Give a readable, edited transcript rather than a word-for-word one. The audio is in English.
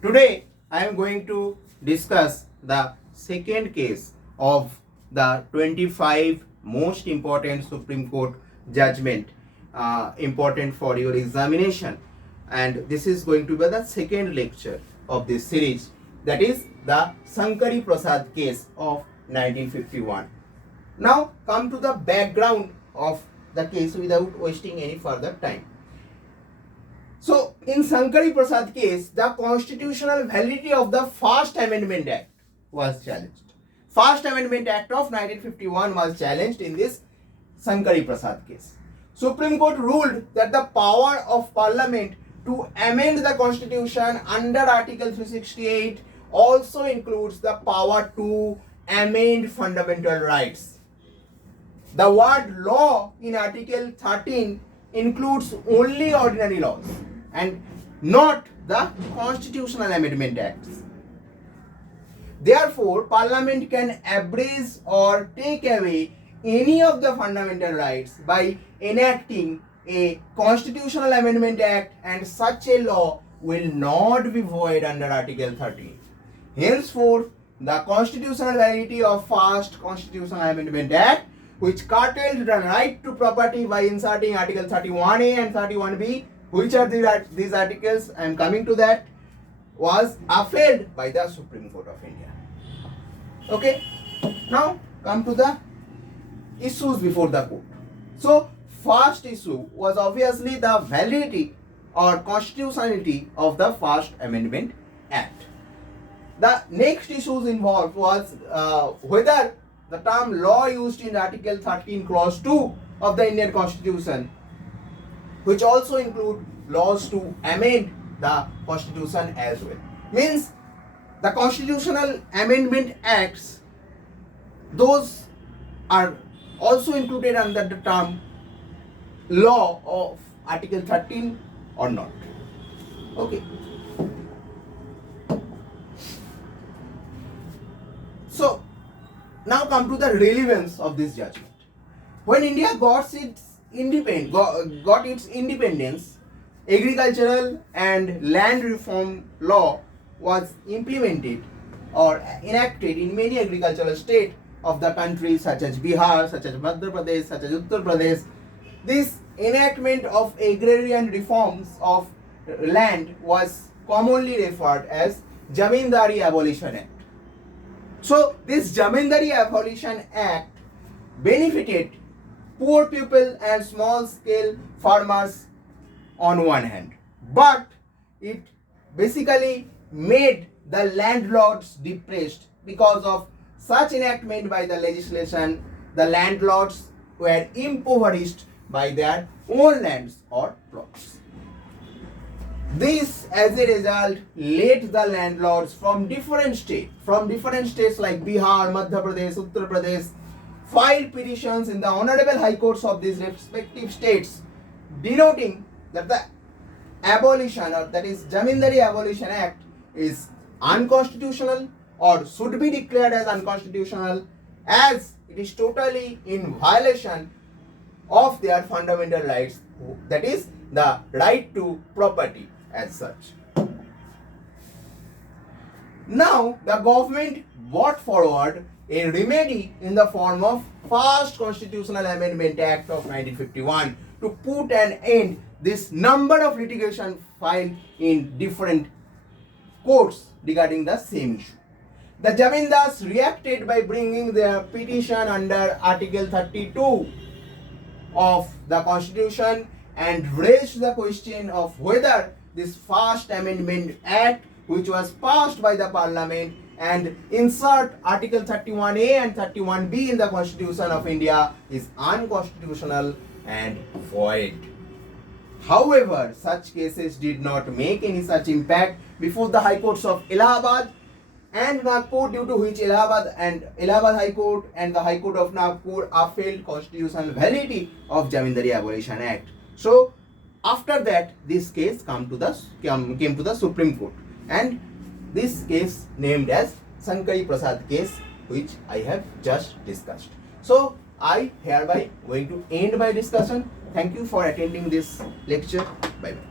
Today I am going to discuss the second case of the 25 most important Supreme Court judgment important for your examination, and this is going to be the second lecture of this series, that is the Shankari Prasad case of 1951. Now come to the background of the case without wasting any further time. So, in Shankari Prasad case, the constitutional validity of the First Amendment Act was challenged. First Amendment Act of 1951 was challenged in this Shankari Prasad case. Supreme Court ruled that the power of Parliament to amend the Constitution under Article 368 also includes the power to amend fundamental rights. The word law in Article 13 includes only ordinary laws and not the Constitutional Amendment Acts. Therefore, Parliament can abridge or take away any of the fundamental rights by enacting a Constitutional Amendment Act, and such a law will not be void under Article 13. Henceforth, the constitutional validity of First Constitutional Amendment Act, which curtailed the right to property by inserting Article 31A and 31B, which are these articles, I am coming to that, was upheld by the Supreme Court of India. Okay, now come to the issues before the court. So, first issue was obviously the validity or constitutionality of the First Amendment Act. The next issues involved was whether the term law used in Article 13 Clause 2 of the Indian Constitution, which also include laws to amend the Constitution as well, means the Constitutional Amendment Acts, those are also included under the term law of Article 13 or not. Okay. So, now come to the relevance of this judgment. When India got its independence, agricultural and land reform law was implemented or enacted in many agricultural states of the country, such as Bihar, such as Madhya Pradesh, such as Uttar Pradesh. This enactment of agrarian reforms of land was commonly referred as Jamindari Abolition Act. So, this Jamindari Abolition Act benefited poor people and small scale farmers on one hand, but it basically made the landlords depressed. Because of such enactment by the legislation, the landlords were impoverished by their own lands or plots. This, as a result, led the landlords from different states like Bihar, Madhya Pradesh, Uttar Pradesh, filed petitions in the honorable high courts of these respective states, denoting that the abolition, or that is Jamindari Abolition Act, is unconstitutional or should be declared as unconstitutional, as it is totally in violation of their fundamental rights, that is the right to property as such. Now, the government brought forward a remedy in the form of First Constitutional Amendment Act of 1951 to put an end this number of litigation filed in different courts regarding the same issue. The Jamindars reacted by bringing their petition under Article 32 of the Constitution and raised the question of whether this First Amendment Act, which was passed by the Parliament and insert Article 31A and 31B in the Constitution of India, is unconstitutional and void. However, such cases did not make any such impact before the High Courts of Allahabad and Nagpur, due to which Allahabad High Court and the High Court of Nagpur upheld constitutional validity of Jamindari Abolition Act. So, after that, this case came to the Supreme Court, and this case named as Shankari Prasad case, which I have just discussed. So, I hereby going to end my discussion. Thank you for attending this lecture. Bye bye.